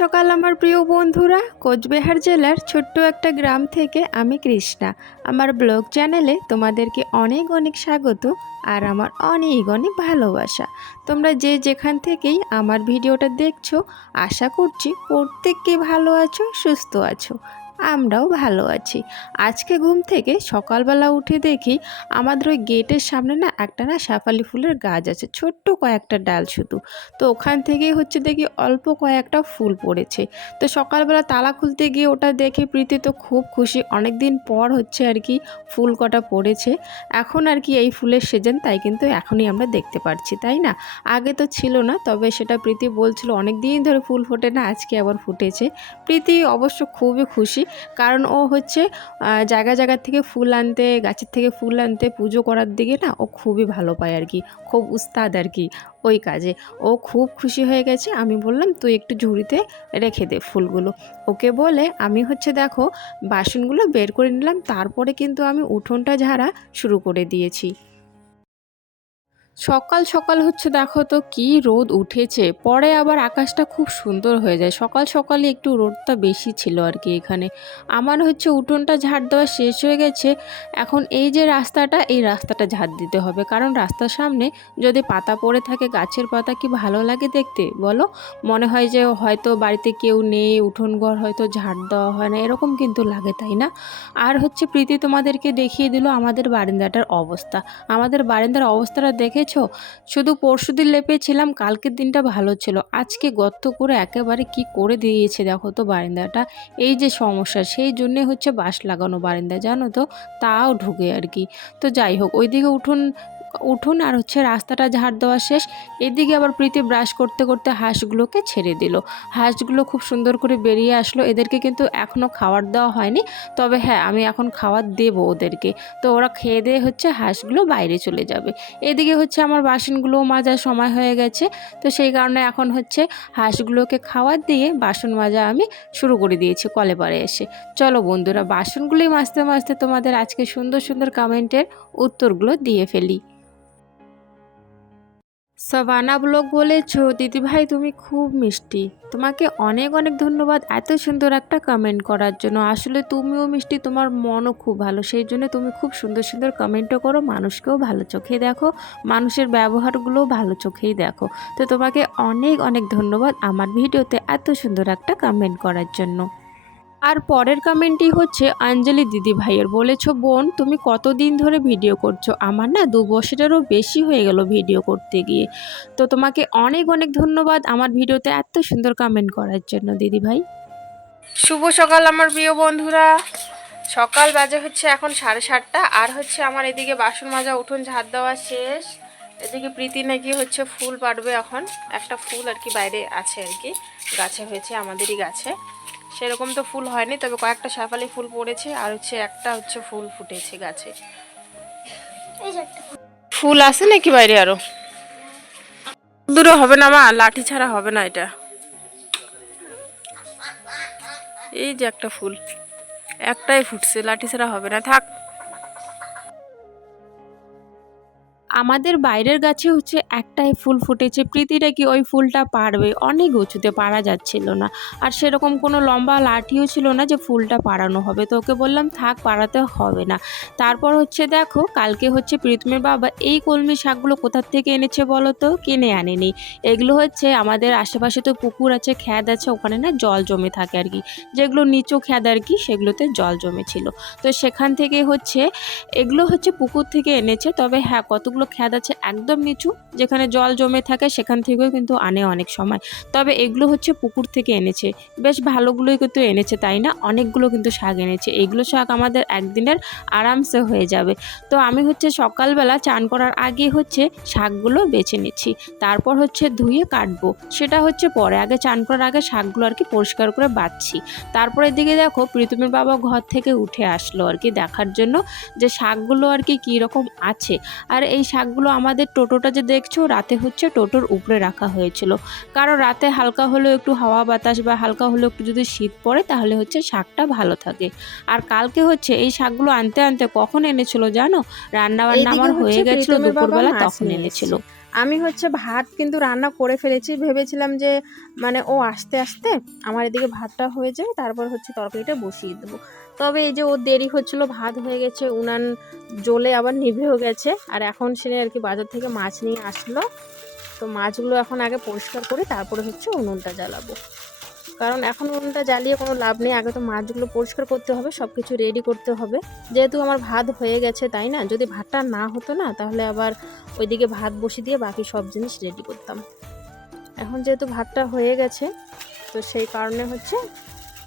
সকাল আমার প্রিয় বন্ধুরা, কোচবিহার জেলার ছোট্ট একটা গ্রাম থেকে আমি কৃষ্ণা। আমার ব্লগ চ্যানেলে তোমাদেরকে অনেক অনেক স্বাগত আর আমার অনেক অনেক ভালোবাসা। তোমরা যে যেখান থেকেই আমার ভিডিওটা দেখছ, আশা করছি প্রত্যেককে ভালো আছো, সুস্থ আছো। আমরাও ভালো আছি। আজকে ঘুম থেকে সকালবেলা উঠে দেখি আমাদের ওই গেটের সামনে না একটা না শেফালি ফুলের গাছ আছে, ছোট্ট কয়েকটা ডাল শুধু। তো ওখান থেকেই হচ্ছে দেখি অল্প কয়েকটা ফুল পড়েছে। তো সকালবেলা তালা খুলতে গিয়ে ওটা দেখে প্রীতি তো খুব খুশি। অনেক দিন পর হচ্ছে আর কি ফুল কটা পড়েছে। এখন আর কি এই ফুলের সিজন তাই কিন্তু এখনই আমরা দেখতে পাচ্ছি তাই না? আগে তো ছিল না, তবে সেটা প্রীতি বলছিল অনেক দিন ধরে ফুল ফোটে না, আজকে আবার ফুটেছে। প্রীতি অবশ্য খুবই খুশি। কারণ ও হচ্ছে জায়গা জায়গার থেকে ফুল আনতে, গাছের থেকে ফুল আনতে পুজো করার দিকে না ও খুবই ভালো পায় আর কি, খুব উস্তাদ আর কি ওই কাজে। ও খুব খুশি হয়ে গেছে, আমি বললাম, তুই একটু ঝুড়িতে রেখে দে ফুলগুলো। ওকে বলে, আমি হচ্ছে দেখো, বাসনগুলো বের করে নিলাম, তারপরে কিন্তু আমি উঠোনটা ঝাড়া শুরু করে দিয়েছি। সকাল সকাল হচ্ছে দেখো তো কি রোদ উঠেছে। পরে আবার আকাশটা খুব সুন্দর হয়ে যায়। সকাল সকালে একটু রোদটা বেশি ছিল আর কি এখানে। আমার হচ্ছে উঠোনটা ঝাড় দেওয়া শেষ হয়ে গেছে। এখন এই যে রাস্তাটা, এই রাস্তাটা ঝাড় দিতে হবে। কারণ রাস্তার সামনে যদি পাতা পড়ে থাকে, গাছের পাতা কি ভালো লাগে দেখতে? বলো? মনে হয় যে হয়তো বাড়িতে কেউ নেই, উঠোন ঘর হয়তো ঝাড় দেওয়া হয় না। এরকম কিন্তু লাগে, তাই না? আর হচ্ছে প্রীতি তোমাদেরকে দেখিয়ে দিল আমাদের বারান্দাটার অবস্থা। আমাদের বারান্দার অবস্থাটা দেখেছ শুধু পরশুদিন লেপেছিলাম, কালকের দিনটা ভালো ছিল। আজকে গর্ত করে একেবারে কি করে দিয়েছে দেখো তো বারিন্দাটা? এই যে সমস্যা, সেই জন্যে হচ্ছে বাঁশ লাগানো বারিন্দা, জানো তো? তাও ঢুকে আর কি। তো যাই হোক, ওইদিকে উঠুন উঠুন আর হচ্ছে রাস্তাটা ঝাড় দেওয়া শেষ। এদিকে আবার প্রীতি ব্রাশ করতে করতে হাঁসগুলোকে ছেড়ে দিল। হাঁসগুলো খুব সুন্দর করে বেরিয়ে আসলো। এদেরকে কিন্তু এখনও খাবার দেওয়া হয়নি। তবে হ্যাঁ আমি এখন খাবার দেবো ওদেরকে। তো ওরা খেয়ে দিয়ে হচ্ছে হাঁসগুলো বাইরে চলে যাবে। এদিকে হচ্ছে আমার বাসনগুলো মাজার সময় হয়ে গেছে। তো সেই কারণে এখন হচ্ছে হাঁসগুলোকে খাবার দিয়ে বাসন মাজা আমি শুরু করে দিয়েছি কলে পারে এসে। চলো বন্ধুরা, বাসনগুলোই মাজতে মাজতে তোমাদের আজকে সুন্দর সুন্দর কমেন্টের উত্তরগুলো দিয়ে ফেলি। সাবানা ব্লগ বলেছ দিদিভাই, তুমি খুব মিষ্টি। তোমাকে অনেক অনেক ধন্যবাদ এত সুন্দর একটা কমেন্ট করার জন্য। আসলে তুমিও মিষ্টি, তোমার মনও খুব ভালো। সেই জন্য তুমি খুব সুন্দর সুন্দর কমেন্টও করো, মানুষকেও ভালো চোখে দেখো, মানুষের ব্যবহারগুলোও ভালো চোখেই দেখো। তো তোমাকে অনেক অনেক ধন্যবাদ আমার ভিডিওতে এত সুন্দর একটা কমেন্ট করার জন্য। আর পরের কমেন্টটি হচ্ছে অঞ্জলি দিদি ভাইয়ের। বলেছ, বোন, তুমি কতদিন ধরে ভিডিও করছ? আমার না দু বছরেরও বেশি হয়ে গেল ভিডিও করতে গিয়ে। তো তোমাকে অনেক অনেক ধন্যবাদ আমার ভিডিওতে এত সুন্দর কমেন্ট করার জন্য, দিদি ভাই। শুভ সকাল আমার প্রিয় বন্ধুরা। সকাল বাজে হচ্ছে এখন সাড়ে সাতটা। আর হচ্ছে আমার এদিকে বাসন মাজা, উঠোন ঝাড় দেওয়া শেষ। এদিকে প্রীতি নাকি হচ্ছে ফুল পাড়বে এখন। একটা ফুল আর কি বাইরে আছে আর কি। গাছে হয়েছে, আমাদেরই গাছে। সেরকম তো ফুল হয়নি, তবে কয়েকটা শেফালি ফুল পড়েছে, আর হচ্ছে একটা হচ্ছে ফুল ফুটেছে গাছে। ফুল আছে নাকি বাইরে আরও? দূরে হবে না মা, লাঠি ছাড়া হবে না এটা। এই যে একটা ফুল, একটাই ফুটছে, লাঠি ছাড়া হবে না। থাক। আমাদের বাইরের গাছে হচ্ছে একটাই ফুল ফুটেছে। প্রীতিটা কি ওই ফুলটা পারবে? অনেক উঁচুতে পারা যাচ্ছিল না। আর সেরকম কোনো লম্বা লাঠিও ছিল না যে ফুলটা পাড়ানো হবে। তো ওকে বললাম, থাক, পাড়াতে হবে না। তারপর হচ্ছে, দেখো, কালকে হচ্ছে প্রীতমের বাবা এই কলমি শাকগুলো কোথার থেকে এনেছে বলো তো? কিনে আনেনি। এগুলো হচ্ছে আমাদের আশেপাশে তো পুকুর আছে খ্যাদ আছে, ওখানে না জল জমে থাকে আর কি। যেগুলো নিচু খ্যাদ আর কি, সেগুলোতে জল জমেছিল। তো সেখান থেকে হচ্ছে, এগুলো হচ্ছে পুকুর থেকে এনেছে। তবে হ্যাঁ কতগুলো খ্যাদ আছে একদম নিচু, যেখানে জল জমে থাকে সেখান থেকেও কিন্তু আনে অনেক সময়। তবে এগুলো হচ্ছে পুকুর থেকে এনেছে। বেশ ভালোগুলোই কিন্তু এনেছে, তাই না? অনেকগুলো কিন্তু শাক এনেছে। এগুলো শাক আমাদের একদিনের আরামসে হয়ে যাবে। তো আমি হচ্ছে সকালবেলা চান করার আগে হচ্ছে শাকগুলো বেছে নিচ্ছি। তারপর হচ্ছে ধুয়ে কাটবো। সেটা হচ্ছে পরে। আগে চান করার আগে শাকগুলো আর কি পরিষ্কার করে বাচ্ছি। তারপরে দিকে দেখো, প্রীতমের বাবা ঘর থেকে উঠে আসলো আর কি দেখার জন্য যে শাকগুলো আর কি কীরকম আছে। আর এই শাকগুলো আমাদের টোটোটা যে দেখছ রাতে হচ্ছে টোটোর উপরে রাখা হয়েছিল। কারণ রাতে হালকা হলেও একটু হাওয়া বাতাস বা হালকা হলেও একটু যদি শীত পড়ে তাহলে হচ্ছে শাকটা ভালো থাকে। আর কালকে হচ্ছে এই শাকগুলো আনতে আনতে কখন এনেছিল জানো? রান্না বান্না আমার হয়ে গেছিল দুপুরবেলা তখন এনেছিল। আমি হচ্ছে ভাত কিন্তু রান্না করে ফেলেছি ভেবেছিলাম যে মানে ও আস্তে আস্তে আমার এদিকে ভাতটা হয়ে যায় তারপর হচ্ছে তরকারিটা বসিয়ে দেবো। তবে এই যে ওর দেরি হচ্ছিল, ভাত হয়ে গেছে, উনান জ্বলে আবার নিভেও গেছে। আর এখন সে আর কি বাজার থেকে মাছ নিয়ে আসলো। তো মাছগুলো এখন আগে পরিষ্কার করে তারপরে হচ্ছে উনুনটা জ্বালাবো। কারণ এখন উনুনটা জ্বালিয়ে কোনো লাভ নেই, আগে তো মাছগুলো পরিষ্কার করতে হবে সব কিছু রেডি করতে হবে। যেহেতু আমার ভাত হয়ে গেছে, তাই না? যদি ভাতটা না হতো না, তাহলে আবার ওইদিকে ভাত বসিয়ে দিয়ে বাকি সব জিনিস রেডি করতাম। এখন যেহেতু ভাতটা হয়ে গেছে, তো সেই কারণে হচ্ছে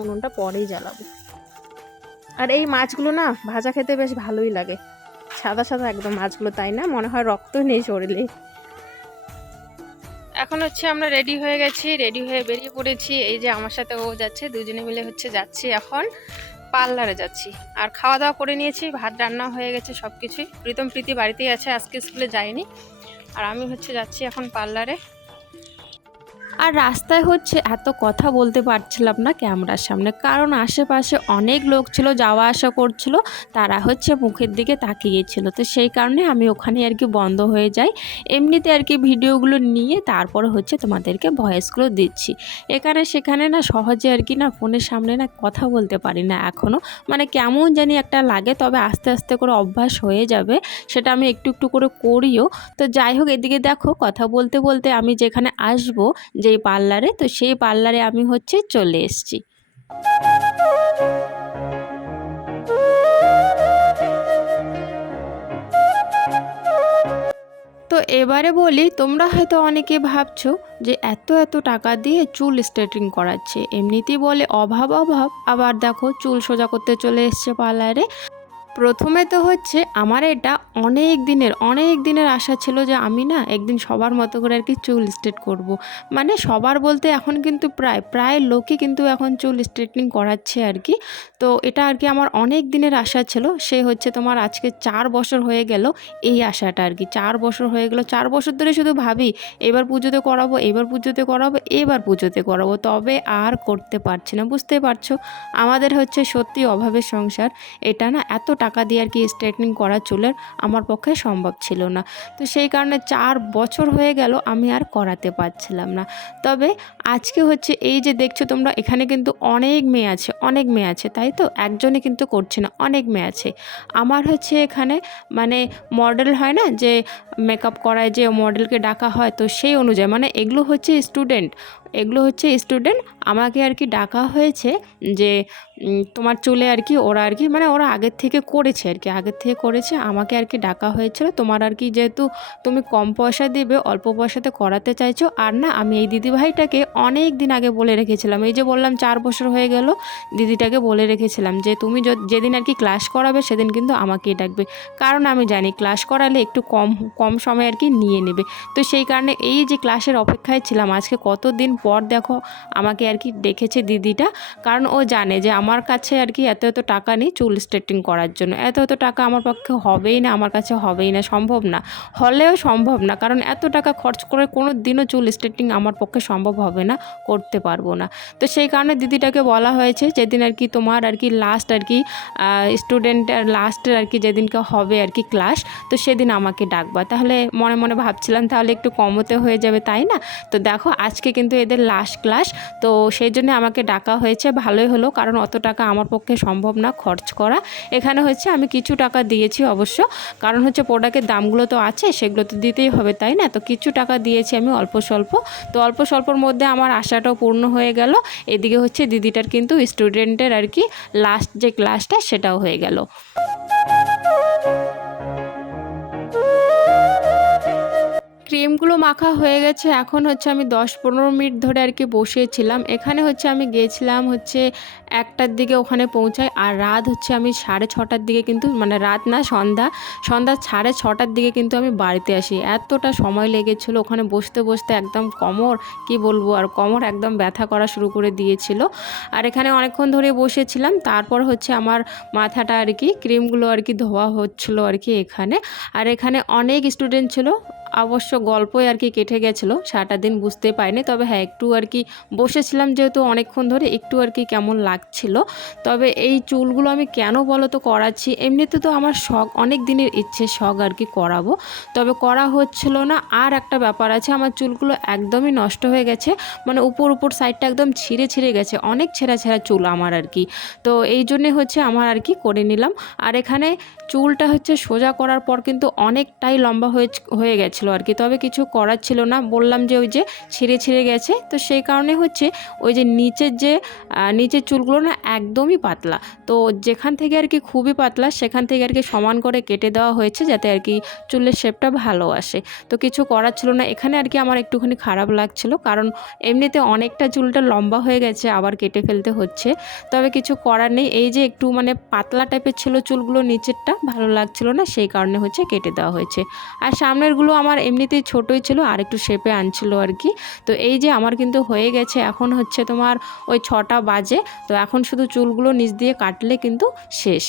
উনুনটা পরেই জ্বালাবো। আর এই মাছগুলো না ভাজা খেতে বেশ ভালোই লাগে। সাদা সাদা একদম মাছগুলো, তাই না? মনে হয় রক্ত নেই শরীরে। এখন হচ্ছে আমরা রেডি হয়ে গেছি রেডি হয়ে বেরিয়ে পড়েছি। এই যে আমার সাথে ও যাচ্ছে, দুজনে মিলে হচ্ছে যাচ্ছি এখন পার্লারে যাচ্ছি। আর খাওয়া দাওয়া করে নিয়েছি, ভাত রান্না হয়ে গেছে সব কিছুই প্রীতম প্রীতি বাড়িতেই আছে, আজকে স্কুলে যায়নি। আর আমি হচ্ছে যাচ্ছি এখন পার্লারে। আর রাস্তায় হচ্ছে এত কথা বলতে পারছিলাম না ক্যামেরার সামনে। কারণ আশেপাশে অনেক লোক ছিল, যাওয়া আসা করছিল, তারা হচ্ছে মুখের দিকে তাকিয়েছিল। তো সেই কারণে আমি ওখানে আর কি বন্ধ হয়ে যাই। এমনিতে আর কি ভিডিওগুলো নিয়ে তারপর হচ্ছে তোমাদেরকে ভয়েসগুলো দিচ্ছি। এখানে সেখানে না সহজে আর কি না ফোনের সামনে না কথা বলতে পারি না এখনও মানে কেমন জানি একটা লাগে, তবে আস্তে আস্তে করে অভ্যাস হয়ে যাবে, সেটা আমি একটু একটু করে করিও। তো যাই হোক, এদিকে দেখো, কথা বলতে বলতে আমি যেখানে আসব যেই পার্লারে, তো সেই পার্লারে আমি হচ্ছে চলে এসেছি। তো এবারে বলি, তোমরা হয়তো অনেকে ভাবছ যে এত এত টাকা দিয়ে চুল স্ট্রেটিং করাচ্ছে। এমনিতেই বলে অভাব অভাব। আবার দেখো চুল সোজা করতে চলে এসছে পার্লারে। প্রথমে তো হচ্ছে আমার এটা অনেক দিনের অনেক দিনের আশা ছিল যে আমি না একদিন সবার মতো করে আর কি চুল স্ট্রেট করব। মানে সবার বলতে এখন কিন্তু প্রায় প্রায় লোকই কিন্তু এখন চুল স্ট্রেটনিং করাচ্ছে আর কি। তো এটা আর কি আমার অনেক দিনের আশা ছিল, সে হচ্ছে তোমার আজকে চার বছর হয়ে গেল এই আশাটা আর কি। চার বছর হয়ে গেল, চার বছর ধরে শুধু ভাবি, এবার পুজোতে করাবো, এবার পুজোতে করাবো, এবার পুজোতে করাবো, তবে আর করতে পারছি না, বুঝতে পারছ? আমাদের হচ্ছে সত্যি অভাবের সংসার, এটা না এত টাকা দিয়ে আর কি স্ট্রেটনিং করা চুলের আমার পক্ষে সম্ভব ছিল না। তো সেই কারণে চার বছর হয়ে গেল আমি আর করাতে পারছিলাম না। তবে আজকে হচ্ছে এই যে দেখছ তোমরা, এখানে কিন্তু অনেক মেয়ে আছে, অনেক মেয়ে আছে, তাই তো? একজনে কিন্তু করছে না, অনেক মেয়ে আছে। আমার হচ্ছে এখানে মানে মডেল হয় না যে মেকআপ করায় যে মডেলকে ডাকা হয়, তো সেই অনুযায়ী মানে এগুলো হচ্ছে স্টুডেন্ট এগুলো হচ্ছে স্টুডেন্ট আমাকে আর কি ডাকা হয়েছে যে তোমার চুলে আর কি ওরা আর কি মানে ওরা আগের থেকে করেছে আর কি, আগের থেকে করেছে, আমাকে আর কি ডাকা হয়েছিল। তোমার আর কি যেহেতু তুমি কম পয়সা দেবে, অল্প পয়সাতে করাতে চাইছো, আর না, আমি এই দিদিভাইটাকে অনেক দিন আগে বলে রেখেছিলাম, এই যে বললাম চার বছর হয়ে গেল, দিদিটাকে বলে রেখেছিলাম যে, তুমি যেদিন আর কি ক্লাস করাবে, সেদিন কিন্তু আমাকেই ডাকবে। কারণ আমি জানি ক্লাস করালে একটু কম কম সময় আর কি নিয়ে নেবে। তো সেই কারণে এই যে ক্লাসের অপেক্ষায় ছিলাম, আজকে কতদিন পর দেখো আমাকে আর কি ডেকেছে দিদিটা, কারণ ও জানে যে আমার কাছে আর কি এত এত টাকা নেই চুল স্ট্রেটিং করার জন্য। এত এত টাকা আমার পক্ষে হবেই না, আমার কাছে হবেই না, সম্ভব না। হলেও সম্ভব না, কারণ এত টাকা খরচ করে কোনো দিনও চুল স্ট্রেটিং আমার পক্ষে সম্ভব হবে না, করতে পারব না। তো সেই কারণে দিদিটাকে বলা হয়েছে যেদিন আর কি তোমার আর কি লাস্ট আর কি স্টুডেন্টের লাস্টের আর কি যেদিনকে হবে আর কি ক্লাস তো সেদিন আমাকে ডাকবা। তাহলে মনে মনে ভাবছিলাম তাহলে একটু কমতে হয়ে যাবে, তাই না? তো দেখো আজকে কিন্তু এদের লাস্ট ক্লাস তো সেই জন্য আমাকে ডাকা হয়েছে, ভালোই হলো, কারণ অত টাকা আমার পক্ষে সম্ভব না খরচ করা। এখানে হচ্ছে আমি কিছু টাকা দিয়েছি অবশ্য, কারণ হচ্ছে প্রোডাক্টের দামগুলো তো আছে, সেগুলো তো দিতেই হবে, তাই না? তো কিছু টাকা দিয়েছি আমি অল্প স্বল্প, তো অল্প স্বল্পর মধ্যে আমার আশাটাও পূর্ণ হয়ে গেল। এদিকে হচ্ছে দিদিটার কিন্তু স্টুডেন্টের আর কি লাস্ট যে ক্লাসটা সেটাও হয়ে গেল। ক্রিমগুলো মাখা হয়ে গেছে। এখন হচ্ছে আমি দশ পনেরো মিনিট ধরে আর কি বসিয়েছিলাম। এখানে হচ্ছে আমি গিয়েছিলাম হচ্ছে একটার দিকে ওখানে পৌঁছাই আর রাত হচ্ছে আমি সাড়ে ছটার দিকে কিন্তু মানে রাত না, সন্ধ্যা। সন্ধ্যা সাড়ে ছটার দিকে কিন্তু আমি বাড়িতে আসি। এতটা সময় লেগেছিলো ওখানে বসতে বসতে একদম কোমর, কি বলব আর কোমর একদম ব্যথা করা শুরু করে দিয়েছিল। আর এখানে অনেকক্ষণ ধরে বসেছিলাম। তারপর হচ্ছে আমার মাথাটা আর কি ক্রিমগুলো আর কি ধোয়া হচ্ছিল আর কি এখানে। আর এখানে অনেক স্টুডেন্ট ছিল। অবশ্য গল্পই আর কি কেটে গেছিল, সারাটা দিন বুঝতে পারিনি। তবে হ্যাঁ একটু আর কি বসেছিলাম যেহেতু অনেকক্ষণ ধরে, একটু আর কি কেমন লাগছিল। তবে এই চুলগুলো আমি কেন বলো তো করাচ্ছি? এমনিতে তো আমার শখ, অনেক দিনের ইচ্ছে শখ আর কি করাবো। তবে করা হচ্ছিল না। আর একটা ব্যাপার আছে, আমার চুলগুলো একদমই নষ্ট হয়ে গেছে। মানে উপর উপর সাইডটা একদম ছিঁড়ে ছিঁড়ে গেছে। অনেক ছেঁড়া ছেঁড়া চুল আমার আর কি। তো এই জন্যে হচ্ছে আমার আর কি করে নিলাম। আর এখানে চুলটা হচ্ছে সোজা করার পর কিন্তু অনেকটাই লম্বা হয়ে হয়ে গেছিল আর কি। তবে কিছু করার ছিল না। বললাম যে ওই যে ছিঁড়ে ছিঁড়ে গেছে। তো সেই কারণে হচ্ছে ওই যে নিচের যে নিচের চুলগুলো না একদমই পাতলা। তো যেখান থেকে আর কি খুবই পাতলা, সেখান থেকে আর কি সমান করে কেটে দেওয়া হয়েছে যাতে আর কি চুলের শেপটা ভালো আসে। তো কিছু করার ছিল না। এখানে আর কি আমার একটুখানি খারাপ লাগছিল। কারণ এমনিতে অনেকটা চুলটা লম্বা হয়ে গেছে, আবার কেটে ফেলতে হচ্ছে। তবে কিছু করার নেই। এই যে একটু মানে পাতলা টাইপের ছিল চুলগুলো নিচেরটা, ভালো লাগছিল না। সেই কারণে হচ্ছে কেটে দেওয়া হয়েছে। আর সামনেরগুলো আমার এমনিতেই ছোটোই ছিল, আর একটু শেপে আনছিল আর কি। তো এই যে আমার কিন্তু হয়ে গেছে, এখন হচ্ছে তোমার ওই ছটা বাজে। তো এখন শুধু চুলগুলো নিচ দিয়ে কাটলে কিন্তু শেষ।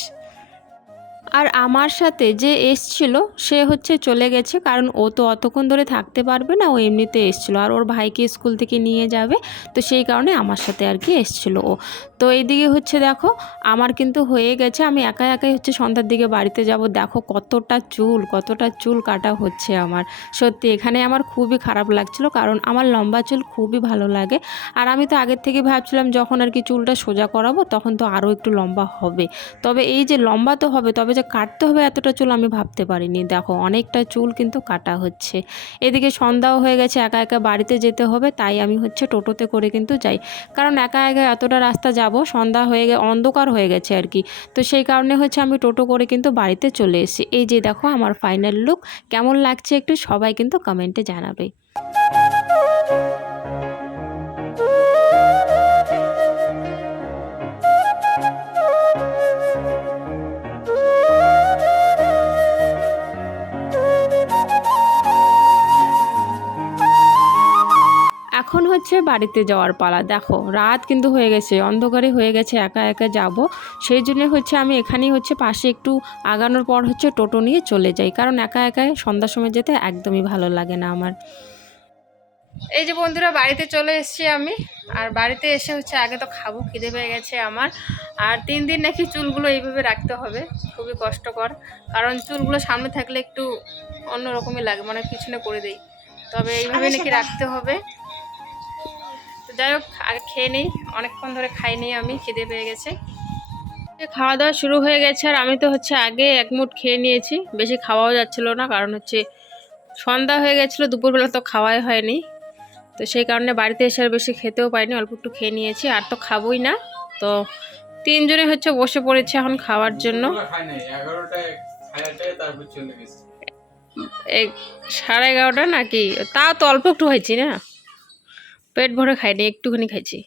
আর আমার সাথে যে এসছিল, সে হচ্ছে চলে গেছে, কারণ ও তো অতক্ষণ ধরে থাকতে পারবে না, ও এমনিতে এসছিল। আর ওর ভাইকে স্কুল থেকে নিয়ে যাবে, তো সেই কারণে আমার সাথে আর কি এসছিল ও। তো এইদিকে হচ্ছে দেখো, আমার কিন্তু হয়ে গেছে, আমি একা একাই হচ্ছে সন্ধ্যার দিকে বাড়িতে যাব। দেখো কতটা চুল কতটা চুল কাটা হচ্ছে আমার। সত্যি, এখানে আমার খুবই খারাপ লাগছিল, কারণ আমার লম্বা চুল খুবই ভালো লাগে। আর আমি তো আগের থেকে ভাবছিলাম, যখন আর কি চুলটা সোজা করাবো, তখন তো আরও একটু লম্বা হবে। তবে এই যে লম্বা তো হবে, তবে যে কাটতে হবে এতটা চুল আমি ভাবতে পারিনি। দেখো, অনেকটা চুল কিন্তু কাটা হচ্ছে। এদিকে সন্ধ্যাও হয়ে গেছে, একা একা বাড়িতে যেতে হবে, তাই আমি হচ্ছে টোটোতে করে কিন্তু যাই। কারণ একা একা এতটা রাস্তা যাব, সন্ধ্যা হয়ে গে, অন্ধকার হয়ে গেছে আর কি। তো সেই কারণে হচ্ছে আমি টোটো করে কিন্তু বাড়িতে চলে এসেছি। এই যে দেখো আমার ফাইনাল লুক, কেমন লাগছে একটু সবাই কিন্তু কমেন্টে জানাবে। এখন হচ্ছে বাড়িতে যাওয়ার পালা। দেখো রাত কিন্তু হয়ে গেছে অন্ধকারে হয়ে গেছে একা একা যাব। সেই জন্য হচ্ছে আমি এখানেই হচ্ছে পাশে একটু আগানোর পর হচ্ছে টোটো নিয়ে চলে যাই কারণ একা একা সন্ধ্যার সময় যেতে একদমই ভালো লাগে না আমার। এই যে বন্ধুরা বাড়িতে চলে এসেছি আমি আর বাড়িতে এসে হচ্ছে আগে তো খাব খিদে পেয়ে গেছে আমার। আর তিন দিন নাকি চুলগুলো এইভাবে রাখতে হবে খুবই কষ্টকর কারণ চুলগুলো সামনে থাকলে একটু অন্যরকমই লাগে মানে পিছনে করে দেই। তবে এইভাবে নাকি রাখতে হবে। যাই হোক আগে খেয়ে নিই। অনেকক্ষণ ধরে খাইনি আমি খিদে পেয়ে গেছে। খাওয়া দাওয়া শুরু হয়ে গেছে আর আমি তো হচ্ছে আগে এক মুঠ খেয়ে নিয়েছি। বেশি খাওয়াও যাচ্ছিল না কারণ হচ্ছে সন্ধ্যা হয়ে গেছিল দুপুরবেলা তো খাওয়াই হয়নি। তো সেই কারণে বাড়িতে এসে আর বেশি খেতেও পাইনি অল্প একটু খেয়ে নিয়েছি। আর তো খাবোই না তো তিনজনে হচ্ছে বসে পড়েছে এখন খাওয়ার জন্য। সাড়ে এগারোটা নাকি? তাও তো অল্প একটু হয়েছি না। পেট ভরে খাইনি একটুখানি খাইছি।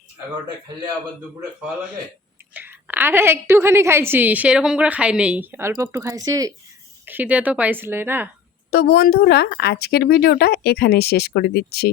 খাইলে আবার দুপুরে খাওয়া লাগে? আরে একটুখানি খাইছি সেরকম করে খাই নেই। অল্প একটু খাইছি খিদে তো পাইছিল না। তো বন্ধুরা আজকের ভিডিওটা এখানে শেষ করে দিচ্ছি।